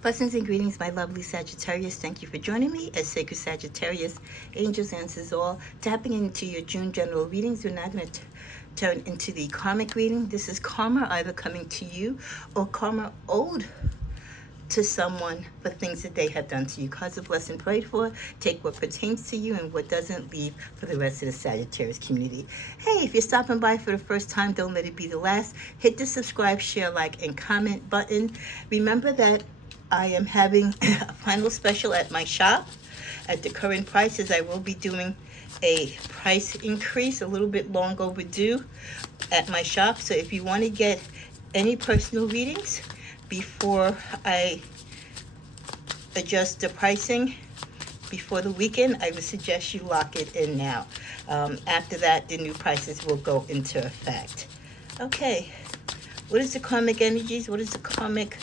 Blessings and greetings, my lovely Sagittarius. Thank you for joining me as Sacred Sagittarius, Angels, Answers All. Tapping into your June general readings, we're now going to turn into the karmic reading. This is karma either coming to you or karma owed to someone for things that they have done to you. Cards of blessing prayed for. Take what pertains to you and what doesn't, leave for the rest of the Sagittarius community. Hey, if you're stopping by for the first time, don't let it be the last. Hit the subscribe, share, like, and comment button. Remember that I am having a final special at my shop. At the current prices, I will be doing a price increase, a little bit long overdue at my shop. So if you want to get any personal readings before I adjust the pricing before the weekend, I would suggest you lock it in now. After that, the new prices will go into effect. Okay, what is the karmic energies? What is the karmic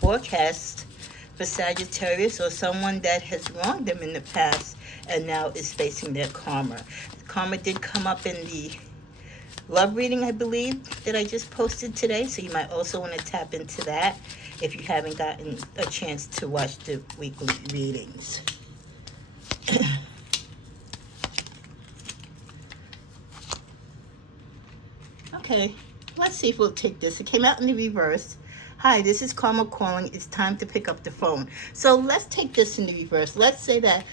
forecast for Sagittarius or someone that has wronged them in the past and now is facing their karma? Karma did come up in the love reading, I believe, that I just posted today, so you might also want to tap into that if you haven't gotten a chance to watch the weekly readings. Okay, let's see if we'll take this. It came out in the reverse. Hi, this is Karma calling. It's time to pick up the phone. So let's take this in the reverse. Let's say that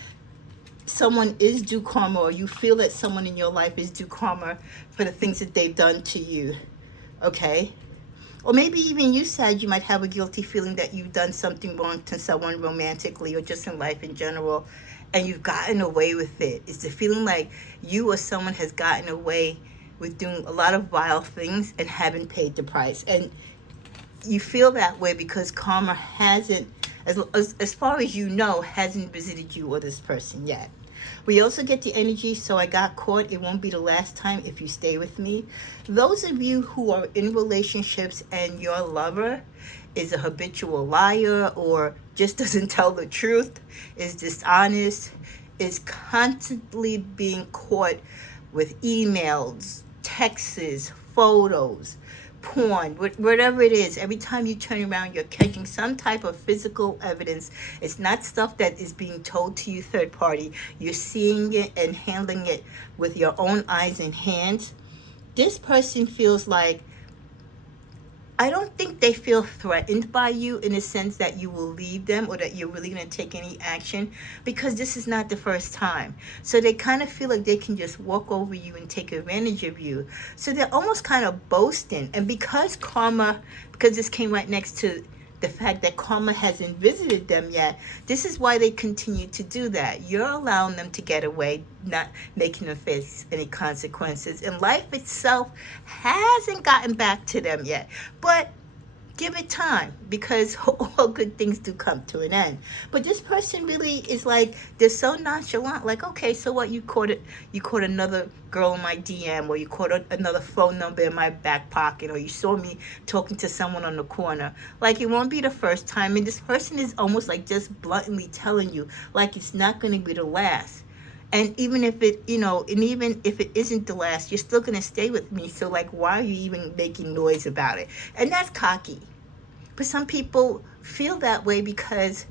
someone is due karma, or you feel that someone in your life is due karma for the things that they've done to you, okay? Or maybe even you said you might have a guilty feeling that you've done something wrong to someone romantically or just in life in general, and you've gotten away with it. It's the feeling like you or someone has gotten away with doing a lot of vile things and haven't paid the price. And you feel that way because karma hasn't, as far as you know, hasn't visited you or this person yet. We also get the energy, so I got caught. It won't be the last time if you stay with me. Those of you who are in relationships and your lover is a habitual liar or just doesn't tell the truth, is dishonest, is constantly being caught with emails, texts, photos, porn, whatever it is, every time you turn around, you're catching some type of physical evidence. It's not stuff that is being told to you third party. You're seeing it and handling it with your own eyes and hands. This person feels like, I don't think they feel threatened by you in the sense that you will leave them or that you're really going to take any action, because this is not the first time. So they kind of feel like they can just walk over you and take advantage of you. So they're almost kind of boasting. And because this came right next to the fact that karma hasn't visited them yet, this is why they continue to do that. You're allowing them to get away, not making them face any consequences. And life itself hasn't gotten back to them yet. But give it time, because all good things do come to an end. But this person really is like, they're so nonchalant, like, okay, so what, you caught another girl in my DM, or you caught another phone number in my back pocket, or you saw me talking to someone on the corner. Like, it won't be the first time. And this person is almost like just bluntly telling you, like, it's not going to be the last. And even if it, even if it isn't the last, you're still going to stay with me. So, like, why are you even making noise about it? And that's cocky. But some people feel that way because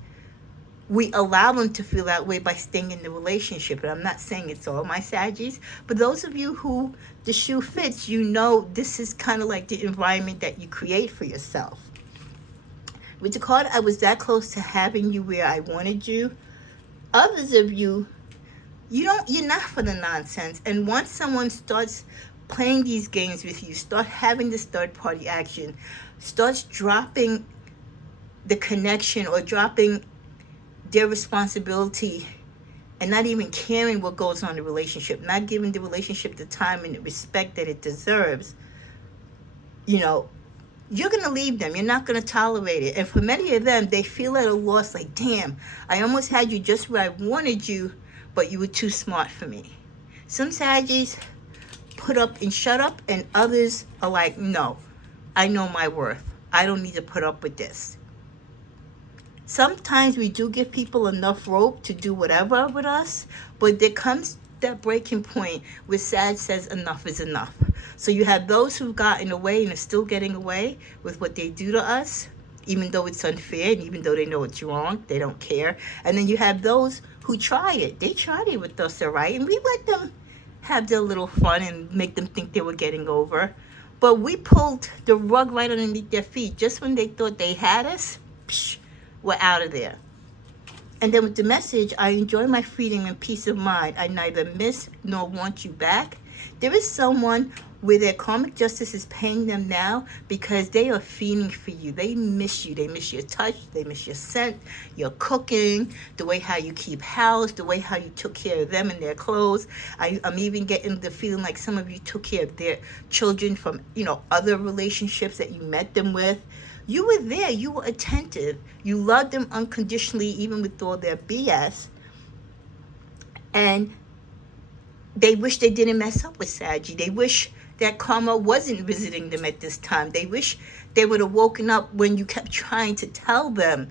we allow them to feel that way by staying in the relationship. And I'm not saying it's all my Saggies, but those of you who the shoe fits, this is kind of like the environment that you create for yourself. With the card, I was that close to having you where I wanted you. Others of you, you're not for the nonsense. And once someone starts playing these games with you, start having this third-party action, starts dropping the connection or dropping their responsibility and not even caring what goes on in the relationship, not giving the relationship the time and the respect that it deserves, you're going to leave them. You're not going to tolerate it. And for many of them, they feel at a loss, like, damn, I almost had you just where I wanted you, but you were too smart for me. Some Saggies put up and shut up, and others are like, no, I know my worth. I don't need to put up with this. Sometimes we do give people enough rope to do whatever with us, but there comes that breaking point where Sag says enough is enough. So you have those who've gotten away and are still getting away with what they do to us, even though it's unfair and even though they know it's wrong, they don't care. And then you have those who tried it. They tried it with us, all right? And we let them have their little fun and make them think they were getting over. But we pulled the rug right underneath their feet. Just when they thought they had us, psh, we're out of there. And then with the message, I enjoy my freedom and peace of mind. I neither miss nor want you back. There is someone where their karmic justice is paying them now because they are fiending for you. They miss you. They miss your touch. They miss your scent, your cooking, the way how you keep house, the way how you took care of them and their clothes. I'm even getting the feeling like some of you took care of their children from, other relationships that you met them with. You were there. You were attentive. You loved them unconditionally, even with all their BS. And they wish they didn't mess up with Saggy. They wish that karma wasn't visiting them at this time. They wish they would have woken up when you kept trying to tell them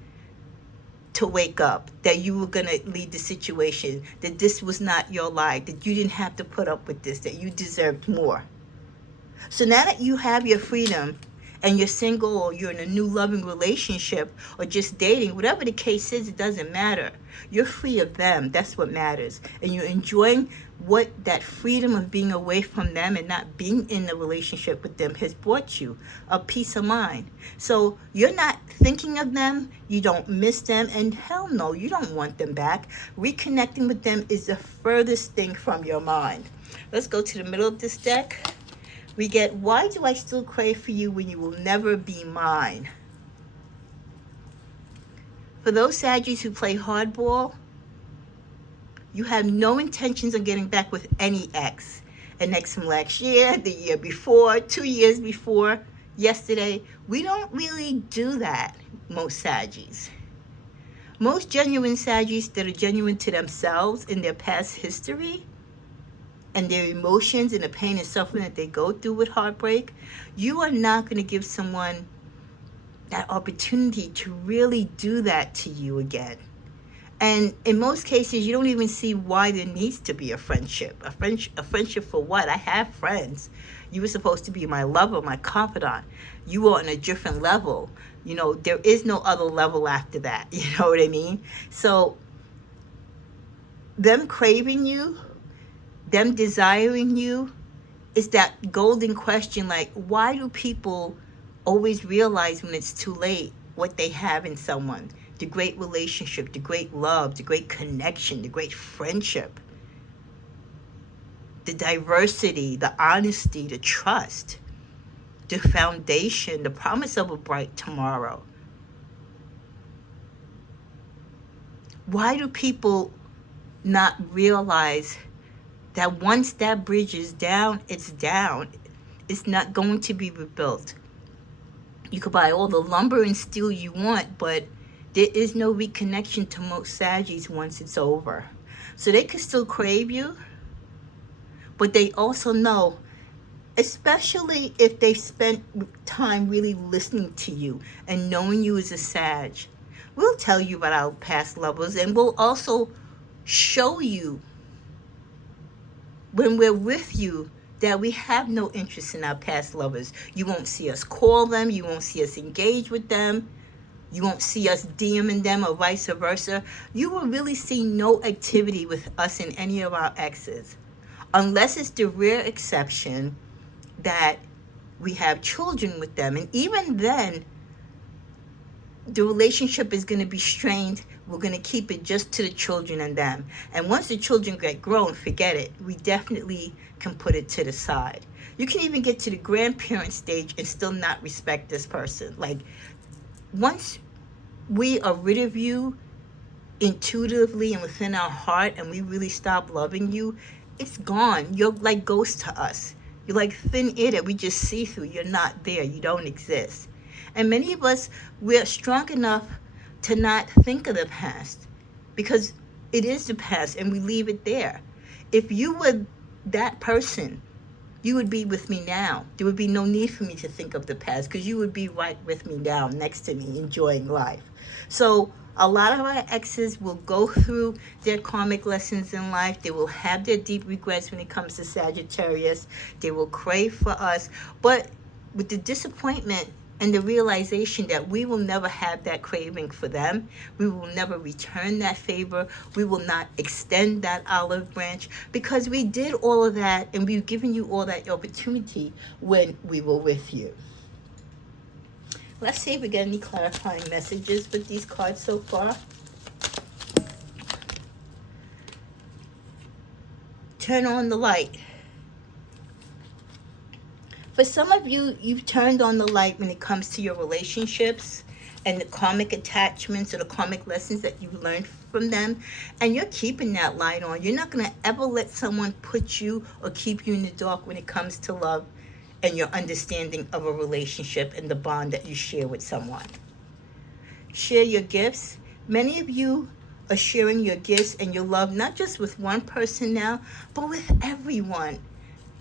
to wake up, that you were going to lead the situation, that this was not your life, that you didn't have to put up with this, that you deserved more. So now that you have your freedom and you're single or you're in a new loving relationship or just dating, whatever the case is, it doesn't matter. You're free of them. That's what matters. And you're enjoying what that freedom of being away from them and not being in a relationship with them has brought you, a peace of mind. So you're not thinking of them, you don't miss them, and hell no, you don't want them back. Reconnecting with them is the furthest thing from your mind. Let's go to the middle of this deck. We get, why do I still crave for you when you will never be mine? For those Saggies who play hardball, you have no intentions of getting back with any ex. An ex from last year, the year before, 2 years before, yesterday. We don't really do that, most Saggies. Most genuine Saggies that are genuine to themselves in their past history and their emotions and the pain and suffering that they go through with heartbreak, you are not going to give someone that opportunity to really do that to you again. And in most cases, you don't even see why there needs to be a friendship. A friendship for what? I have friends. You were supposed to be my lover, my confidant. You are on a different level. There is no other level after that. You know what I mean? So them craving you, them desiring you, is that golden question, like, why do people always realize when it's too late what they have in someone? The great relationship, the great love, the great connection, the great friendship, the diversity, the honesty, the trust, the foundation, the promise of a bright tomorrow. Why do people not realize that once that bridge is down, it's down. It's not going to be rebuilt. You could buy all the lumber and steel you want, but there is no reconnection to most Saggies once it's over. So they can still crave you, but they also know, especially if they spent time really listening to you and knowing you as a Sag, we'll tell you about our past lovers, and we'll also show you when we're with you that we have no interest in our past lovers. You won't see us call them. You won't see us engage with them. You won't see us DMing them or vice versa. You will really see no activity with us and any of our exes, unless it's the rare exception that we have children with them. And even then, the relationship is going to be strained. We're going to keep it just to the children and them. And once the children get grown, forget it. We definitely can put it to the side. You can even get to the grandparent stage and still not respect this person. Like, once we are rid of you intuitively and within our heart, and we really stop loving you, it's gone. You're like ghost to us. You're like thin air that we just see through. You're not there. You don't exist. And many of us, we're strong enough to not think of the past because it is the past and we leave it there. If you were that person, you would be with me now. There would be no need for me to think of the past because you would be right with me now, next to me, enjoying life. So a lot of our exes will go through their karmic lessons in life. They will have their deep regrets when it comes to Sagittarius. They will crave for us. But with the disappointment and the realization that we will never have that craving for them. We will never return that favor. We will not extend that olive branch, because we did all of that and we've given you all that opportunity when we were with you. Let's see if we get any clarifying messages with these cards so far. Turn on the light. For some of you, you've turned on the light when it comes to your relationships and the karmic attachments or the karmic lessons that you've learned from them. And you're keeping that light on. You're not going to ever let someone put you or keep you in the dark when it comes to love and your understanding of a relationship and the bond that you share with someone. Share your gifts. Many of you are sharing your gifts and your love, not just with one person now, but with everyone.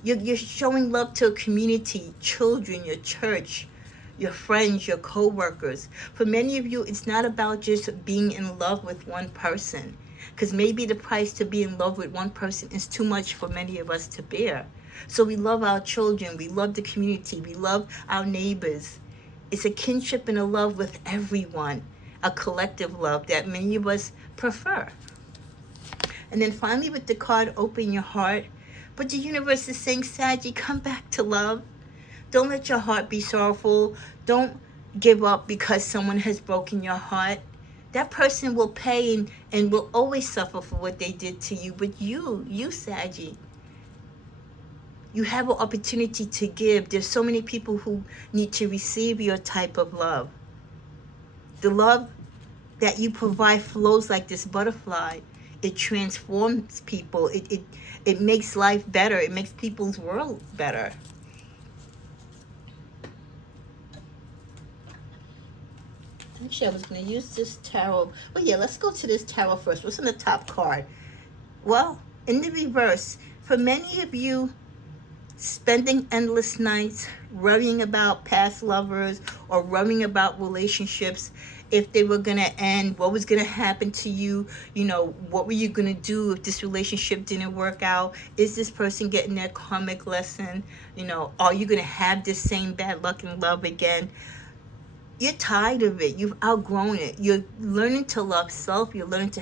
You're showing love to a community, children, your church, your friends, your co-workers. For many of you, it's not about just being in love with one person, because maybe the price to be in love with one person is too much for many of us to bear. So we love our children, we love the community, we love our neighbors. It's a kinship and a love with everyone, a collective love that many of us prefer. And then finally with the card, open your heart. But the universe is saying, Saggy, come back to love. Don't let your heart be sorrowful. Don't give up because someone has broken your heart. That person will pay and will always suffer for what they did to you. But you Saggy, you have an opportunity to give. There's so many people who need to receive your type of love. The love that you provide flows like this butterfly. It transforms people. It makes life better. It makes people's world better. Actually, I was going to use this tarot. Well, yeah, let's go to this tarot first. What's on the top card? Well, in the reverse, for many of you, spending endless nights worrying about past lovers or worrying about relationships, if they were going to end, what was going to happen to you, what were you going to do if this relationship didn't work out? Is this person getting their karmic lesson? Are you going to have this same bad luck in love again? You're tired of it. You've outgrown it. You're learning to love self. You're learning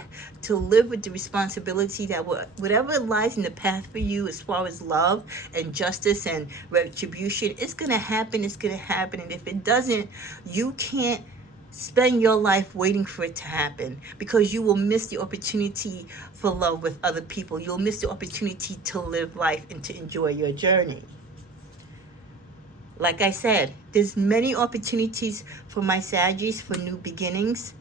to live with the responsibility that whatever lies in the path for you as far as love and justice and retribution, it's going to happen. It's going to happen. And if it doesn't, you can't spend your life waiting for it to happen, because you will miss the opportunity for love with other people. You'll miss the opportunity to live life and to enjoy your journey. Like I said, there's many opportunities for my Saggies for new beginnings.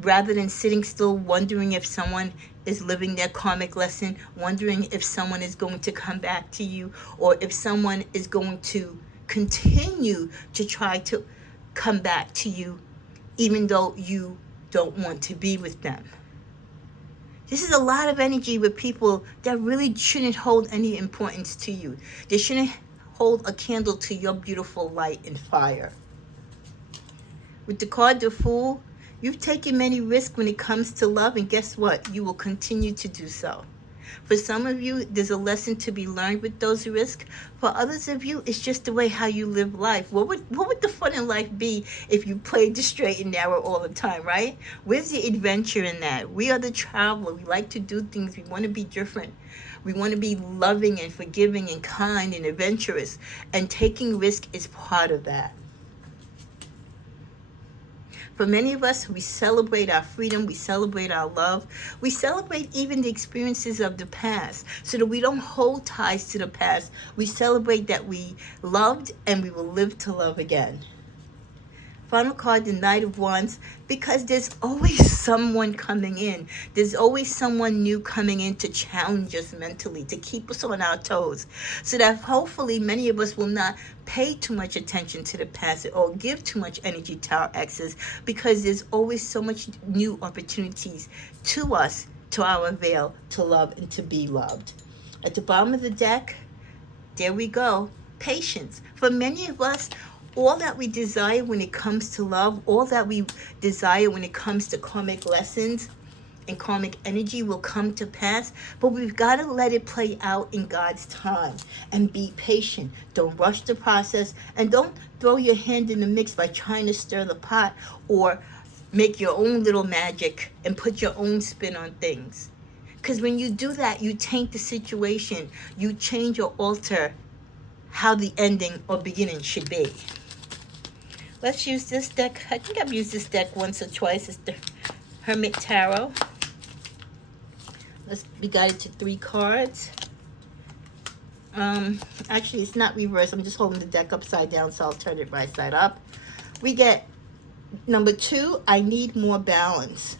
Rather than sitting still wondering if someone is living their karmic lesson, wondering if someone is going to come back to you, or if someone is going to continue to try to come back to you even though you don't want to be with them. This is a lot of energy with people that really shouldn't hold any importance to you. They shouldn't hold a candle to your beautiful light and fire. With the card the Fool, you've taken many risks when it comes to love, and guess what? You will continue to do so. For some of you, there's a lesson to be learned with those risks. For others of you, it's just the way how you live life. What would the fun in life be if you played the straight and narrow all the time, right? Where's the adventure in that? We are the traveler. We like to do things. We want to be different. We want to be loving and forgiving and kind and adventurous. And taking risk is part of that. For many of us, we celebrate our freedom, we celebrate our love, we celebrate even the experiences of the past, so that we don't hold ties to the past. We celebrate that we loved and we will live to love again. Final card, the Knight of Wands, because there's always someone coming in. There's always someone new coming in to challenge us mentally, to keep us on our toes, so that hopefully many of us will not pay too much attention to the past or give too much energy to our exes, because there's always so much new opportunities to us, to our avail, to love and to be loved. At the bottom of the deck, there we go, patience. For many of us, all that we desire when it comes to love, all that we desire when it comes to karmic lessons, and karmic energy will come to pass, but we've got to let it play out in God's time and be patient. Don't rush the process, and don't throw your hand in the mix by trying to stir the pot or make your own little magic and put your own spin on things. Because when you do that, you taint the situation. You change or alter how the ending or beginning should be. Let's use this deck. I think I've used this deck once or twice. It's the Hermit Tarot. Let's be guided to 3 cards. Actually, it's not reversed. I'm just holding the deck upside down, so I'll turn it right side up. We get number 2, I need more balance.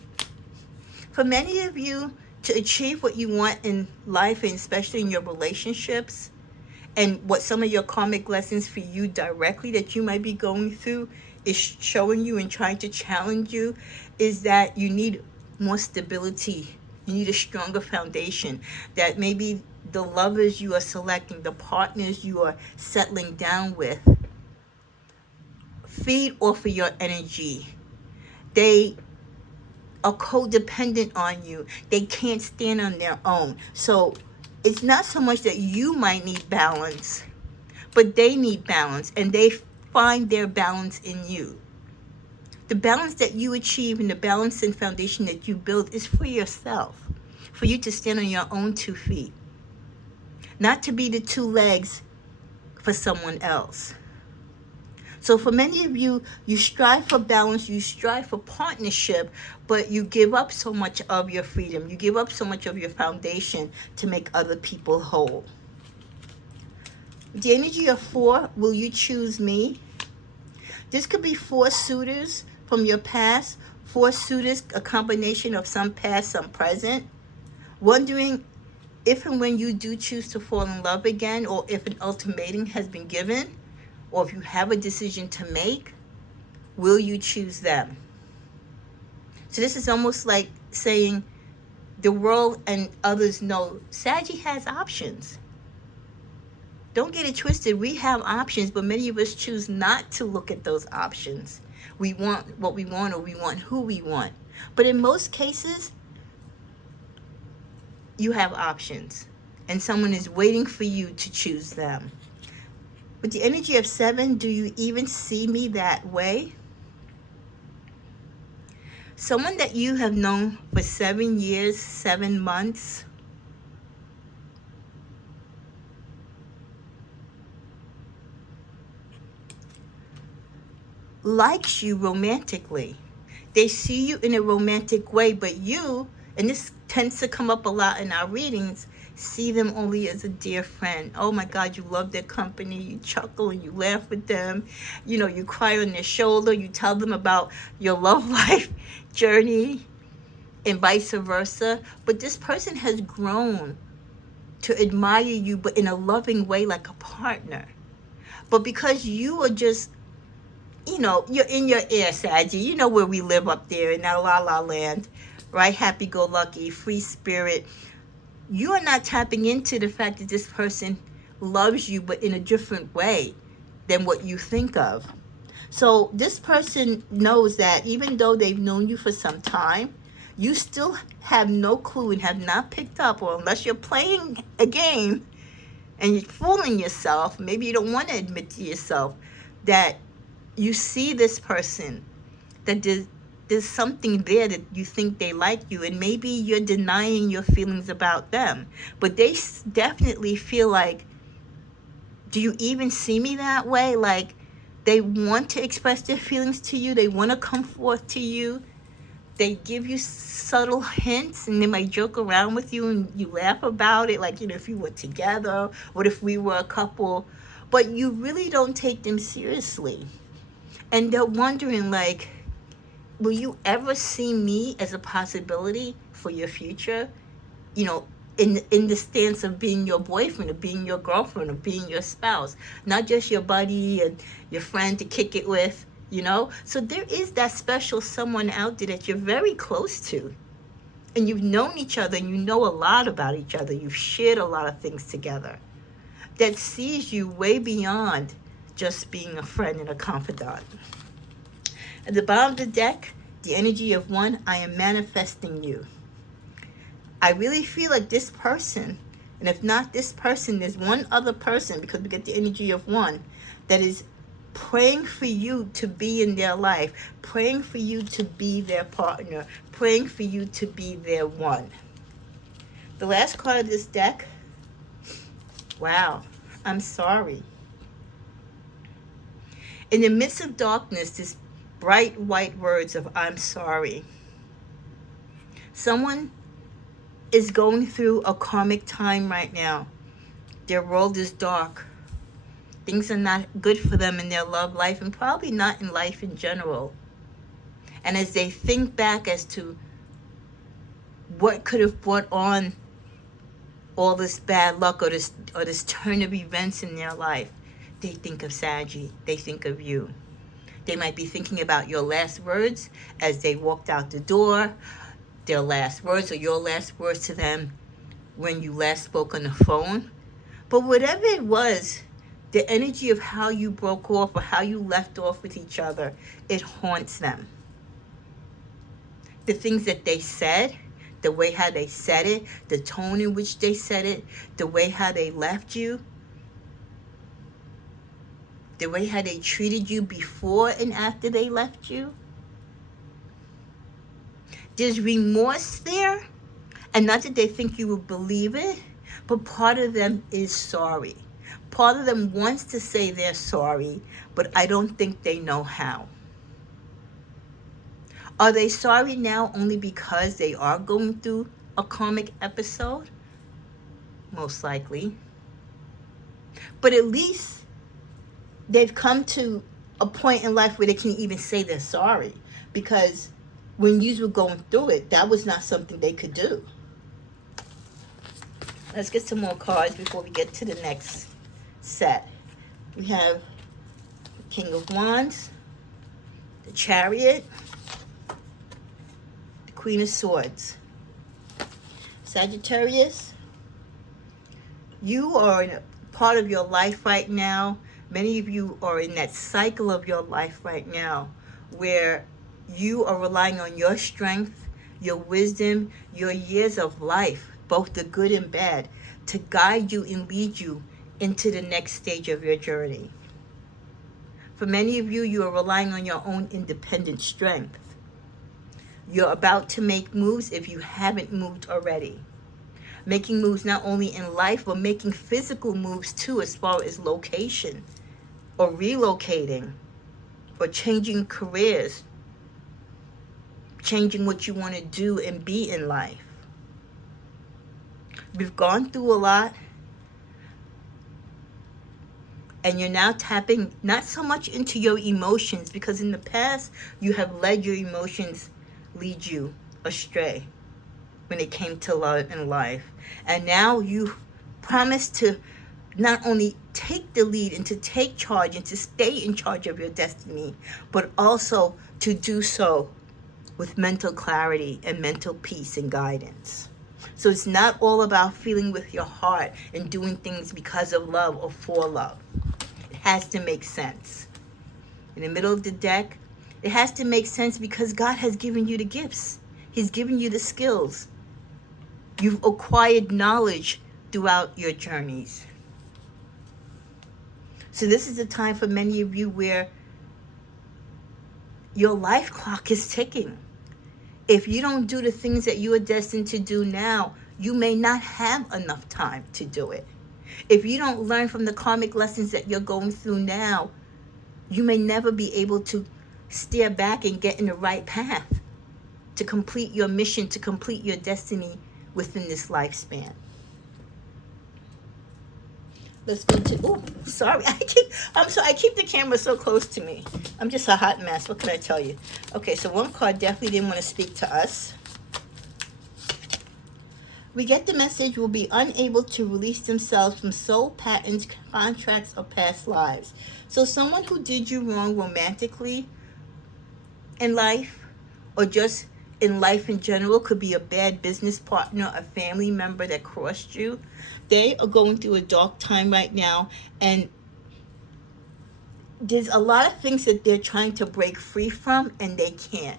For many of you, to achieve what you want in life, and especially in your relationships, and what some of your karmic lessons for you directly that you might be going through is showing you and trying to challenge you, is that you need more stability. You need a stronger foundation. That maybe the lovers you are selecting, the partners you are settling down with, feed off of your energy. They are codependent on you. They can't stand on their own. So it's not so much that you might need balance, but they need balance, and they find their balance in you. The balance that you achieve and the balance and foundation that you build is for yourself, for you to stand on your own 2 feet, not to be the 2 legs for someone else. So for many of you, you strive for balance, you strive for partnership, but you give up so much of your freedom. You give up so much of your foundation to make other people whole. The energy of 4, will you choose me? This could be 4 suitors from your past, 4 suitors, a combination of some past, some present, wondering if and when you do choose to fall in love again, or if an ultimatum has been given, or if you have a decision to make, will you choose them? So this is almost like saying the world and others know Saggy has options. Don't get it twisted. We have options, but many of us choose not to look at those options. We want what we want, or we want who we want. But in most cases, you have options, and someone is waiting for you to choose them. With the energy of 7, do you even see me that way? Someone that you have known for 7 years, 7 months, likes you romantically. They see you in a romantic way, but you, and this tends to come up a lot in our readings, see them only as a dear friend. Oh my God, you love their company. You chuckle and you laugh with them. You know, you cry on their shoulder. You tell them about your love life journey and vice versa. But this person has grown to admire you, but in a loving way, like a partner. But because you are just, you know, you're in your air, Saggy. You know where we live up there in that la-la land, right? Happy-go-lucky, free spirit. You are not tapping into the fact that this person loves you, but in a different way than what you think of. So this person knows that even though they've known you for some time, you still have no clue and have not picked up, or unless you're playing a game and you're fooling yourself, maybe you don't want to admit to yourself that you see this person, that there's something there that you think they like you, and maybe you're denying your feelings about them. But they definitely feel like, do you even see me that way? Like, they want to express their feelings to you. They want to come forth to you. They give you subtle hints, and they might joke around with you and you laugh about it. Like, you know, if you were together, what if we were a couple? But you really don't take them seriously. And they're wondering, like, will you ever see me as a possibility for your future? You know, in the stance of being your boyfriend, or being your girlfriend, or being your spouse. Not just your buddy and your friend to kick it with, you know? So there is that special someone out there that you're very close to. And you've known each other, and you know a lot about each other. You've shared a lot of things together. That sees you way beyond just being a friend and a confidant. At the bottom of the deck, the energy of 1, I am manifesting you. I really feel like this person, and if not this person, there's one other person, because we get the energy of one, that is praying for you to be in their life, praying for you to be their partner, praying for you to be their one. The last card of this deck, wow, I'm sorry. In the midst of darkness, this bright white words of I'm sorry. Someone is going through a karmic time right now. Their world is dark. Things are not good for them in their love life, and probably not in life in general. And as they think back as to what could have brought on all this bad luck, or this turn of events in their life, they think of Saggy. They think of you. They might be thinking about your last words as they walked out the door, their last words or your last words to them when you last spoke on the phone. But whatever it was, the energy of how you broke off or how you left off with each other, it haunts them. The things that they said, the way how they said it, the tone in which they said it, the way how they left you, the way how they treated you before and after they left you. There's remorse there, and not that they think you will believe it, but part of them is sorry. Part of them wants to say they're sorry, but I don't think they know how. Are they sorry now only because they are going through a karmic episode? Most likely. But at least they've come to a point in life where they can even say they're sorry, because when you were going through it, that was not something they could do. Let's get some more cards before we get to the next set. We have the King of Wands, the Chariot, the Queen of Swords. Sagittarius, you are in a part of your life right now. Many of you are in that cycle of your life right now where you are relying on your strength, your wisdom, your years of life, both the good and bad, to guide you and lead you into the next stage of your journey. For many of you, you are relying on your own independent strength. You're about to make moves if you haven't moved already. Making moves not only in life, but making physical moves too, as far as location, or relocating, or changing careers, changing what you want to do and be in life. We've gone through a lot, and you're now tapping not so much into your emotions, because in the past you have let your emotions lead you astray when it came to love and life. And now you promise to not only take the lead and to take charge and to stay in charge of your destiny, but also to do so with mental clarity and mental peace and guidance. So it's not all about feeling with your heart and doing things because of love or for love. It has to make sense. In the middle of the deck, it has to make sense because God has given you the gifts. He's given you the skills. You've acquired knowledge throughout your journeys. So this is a time for many of you where your life clock is ticking. If you don't do the things that you are destined to do now, you may not have enough time to do it. If you don't learn from the karmic lessons that you're going through now, you may never be able to steer back and get in the right path to complete your mission, to complete your destiny within this lifespan. Let's go to, oh, sorry, I keep the camera so close to me. I'm just a hot mess, what can I tell you? Okay, so one card definitely didn't want to speak to us. We get the message will be unable to release themselves from soul patterns, contracts, or past lives. So someone who did you wrong romantically in life, or just in life in general, could be a bad business partner, a family member that crossed you. They are going through a dark time right now, and there's a lot of things that they're trying to break free from, and they can't.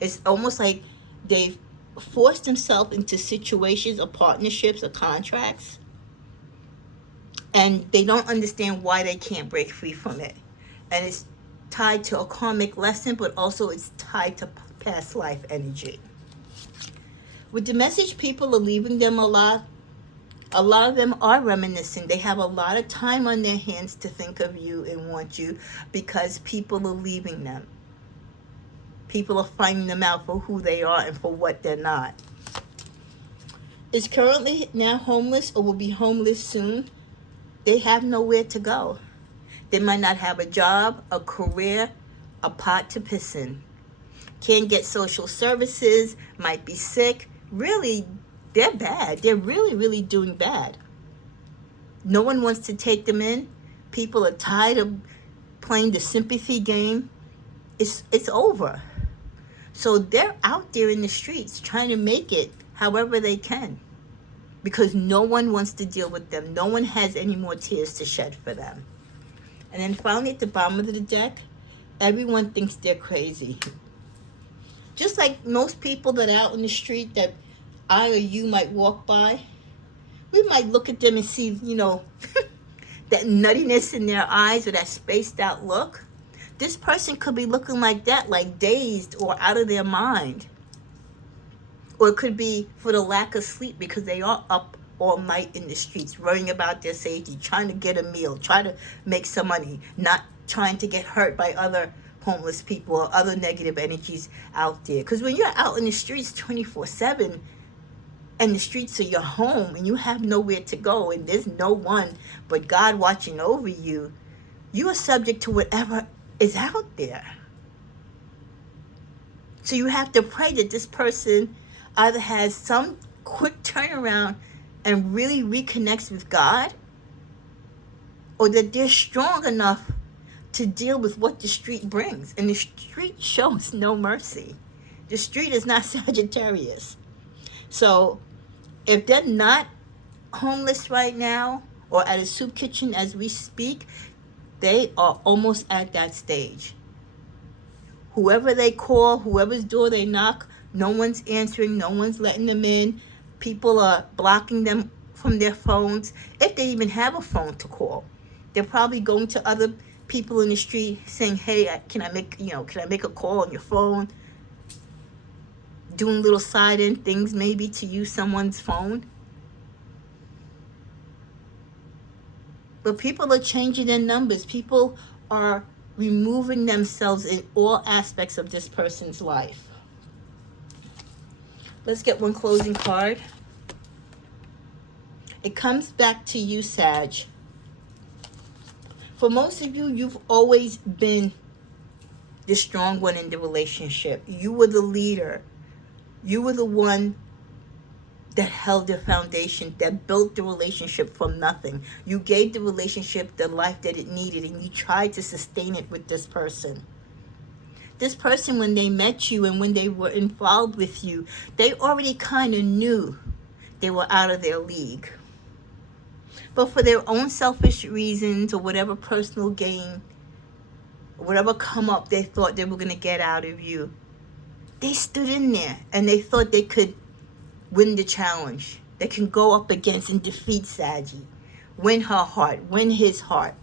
It's almost like they've forced themselves into situations or partnerships or contracts, and they don't understand why they can't break free from it. And it's tied to a karmic lesson, but also it's tied to past life energy. With the message, people are leaving them a lot of them are reminiscing. They have a lot of time on their hands to think of you and want you, because people are leaving them. People are finding them out for who they are and for what they're not. Is currently now homeless or will be homeless soon. They have nowhere to go. They might not have a job, a career, a pot to piss in. Can't get social services, might be sick. Really, they're bad. They're really, really doing bad. No one wants to take them in. People are tired of playing the sympathy game. It's over. So they're out there in the streets trying to make it however they can, because no one wants to deal with them. No one has any more tears to shed for them. And then finally, at the bottom of the deck, everyone thinks they're crazy. Just like most people that are out in the street that I or you might walk by, we might look at them and see, that nuttiness in their eyes or that spaced out look. This person could be looking like that, like dazed or out of their mind. Or it could be for the lack of sleep, because they are up all night in the streets, worrying about their safety, trying to get a meal, trying to make some money, not trying to get hurt by other homeless people or other negative energies out there. Because when you're out in the streets 24/7, and the streets are your home, and you have nowhere to go, and there's no one but God watching over you, you are subject to whatever is out there. So you have to pray that this person either has some quick turnaround and really reconnects with God, or that they're strong enough to deal with what the street brings. And the street shows no mercy. The street is not Sagittarius. So if they're not homeless right now or at a soup kitchen as we speak, they are almost at that stage. Whoever they call, whoever's door they knock, no one's answering, no one's letting them in. People are blocking them from their phones, if they even have a phone to call. They're probably going to other people in the street saying, hey, can I make a call on your phone? Doing little side-end things maybe to use someone's phone. But people are changing their numbers. People are removing themselves in all aspects of this person's life. Let's get one closing card. It comes back to you, Sag. For most of you, you've always been the strong one in the relationship. You were the leader. You were the one that held the foundation, that built the relationship from nothing. You gave the relationship the life that it needed, and you tried to sustain it with this person. This person, when they met you and when they were involved with you, they already kind of knew they were out of their league. But for their own selfish reasons or whatever personal gain, whatever come up they thought they were going to get out of you, they stood in there and they thought they could win the challenge. They can go up against and defeat Saggy, win her heart, win his heart,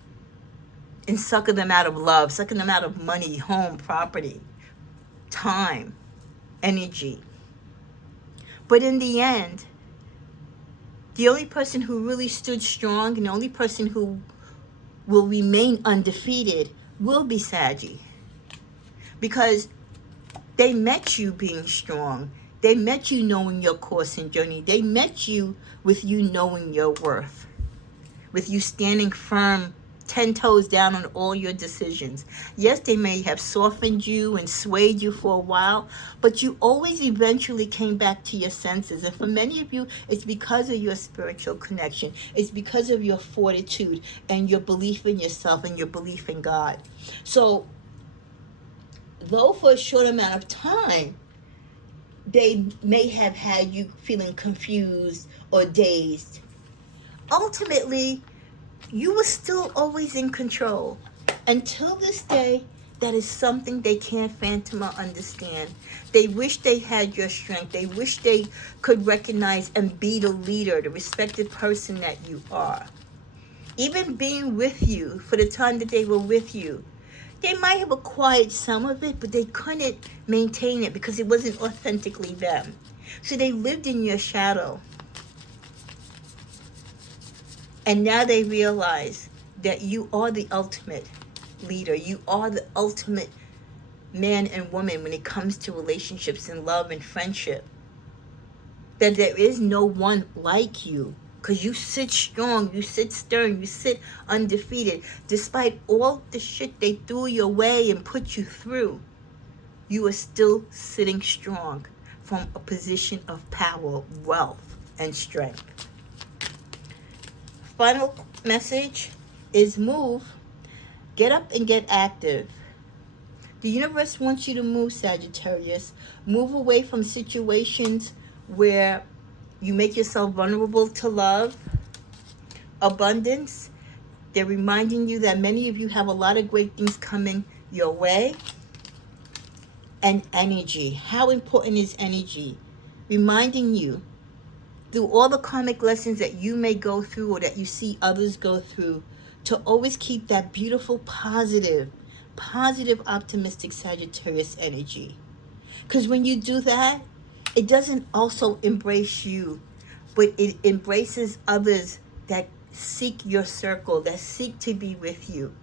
and sucker them out of love, sucking them out of money, home, property, time, energy. But in the end, the only person who really stood strong and the only person who will remain undefeated will be Saggy. Because they met you being strong. They met you knowing your course and journey. They met you with you knowing your worth. With you standing firm, 10 toes down on all your decisions. Yes, they may have softened you and swayed you for a while, but you always eventually came back to your senses. And for many of you, it's because of your spiritual connection. It's because of your fortitude and your belief in yourself and your belief in God. So, though for a short amount of time, they may have had you feeling confused or dazed, ultimately, you were still always in control. Until this day, that is something they can't fathom or understand. They wish they had your strength. They wish they could recognize and be the leader, the respected person that you are. Even being with you for the time that they were with you, they might have acquired some of it, but they couldn't maintain it because it wasn't authentically them. So they lived in your shadow. And now they realize that you are the ultimate leader. You are the ultimate man and woman when it comes to relationships and love and friendship. That there is no one like you. Because you sit strong, you sit stern, you sit undefeated. Despite all the shit they threw your way and put you through, you are still sitting strong from a position of power, wealth, and strength. Final message is move. Get up and get active. The universe wants you to move, Sagittarius. Move away from situations where you make yourself vulnerable to love, abundance. They're reminding you that many of you have a lot of great things coming your way. And energy. How important is energy? Reminding you through all the karmic lessons that you may go through or that you see others go through, to always keep that beautiful, positive, optimistic Sagittarius energy. Because when you do that, it doesn't also embrace you, but it embraces others that seek your circle, that seek to be with you.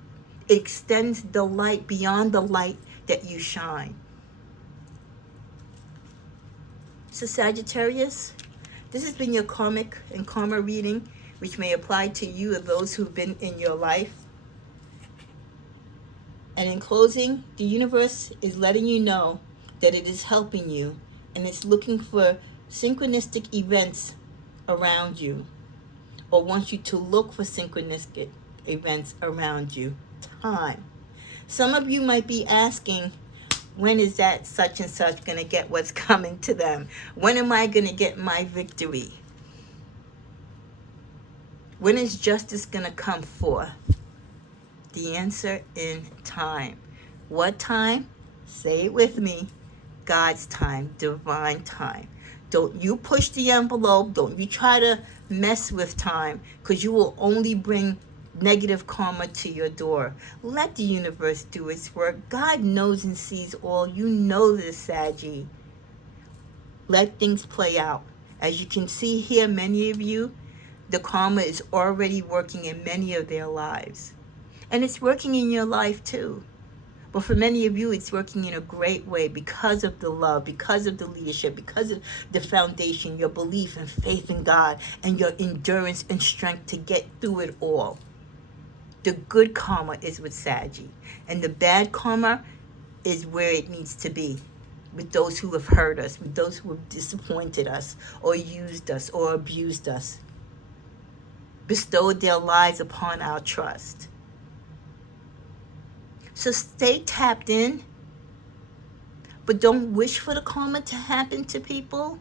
It extends the light beyond the light that you shine. So Sagittarius, this has been your karmic and karma reading, which may apply to you or those who've been in your life. And in closing, the universe is letting you know that it is helping you, and it's looking for synchronistic events around you, or wants you to look for synchronistic events around you. Time. Some of you might be asking, when is that such and such going to get what's coming to them? When am I going to get my victory? When is justice going to come forth? The answer: in time. What time? Say it with me. God's time, divine time. Don't you push the envelope. Don't you try to mess with time, because you will only bring negative karma to your door. Let the universe do its work. God knows and sees all. You know this, Saggy. Let things play out. As you can see here, many of you, the karma is already working in many of their lives. And it's working in your life too. But for many of you, it's working in a great way because of the love, because of the leadership, because of the foundation, your belief and faith in God, and your endurance and strength to get through it all. The good karma is with Saggy, and the bad karma is where it needs to be, with those who have hurt us, with those who have disappointed us, or used us, or abused us, bestowed their lives upon our trust. So stay tapped in, but don't wish for the karma to happen to people,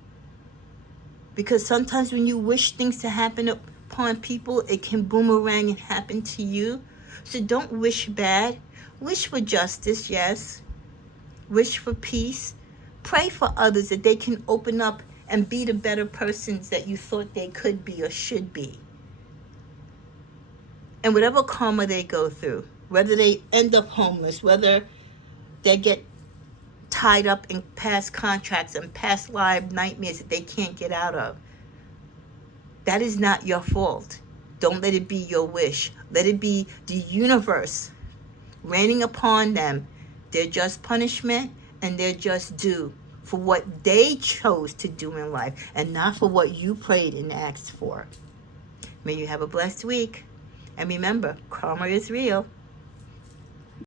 because sometimes when you wish things to happen upon people, it can boomerang and happen to you. So don't wish bad. Wish for justice, yes. Wish for peace. Pray for others that they can open up and be the better persons that you thought they could be or should be. And whatever karma they go through, whether they end up homeless, whether they get tied up in past contracts and past life nightmares that they can't get out of, that is not your fault. Don't let it be your wish. Let it be the universe raining upon them their just punishment and their just due for what they chose to do in life, and not for what you prayed and asked for. May you have a blessed week. And remember, karma is real.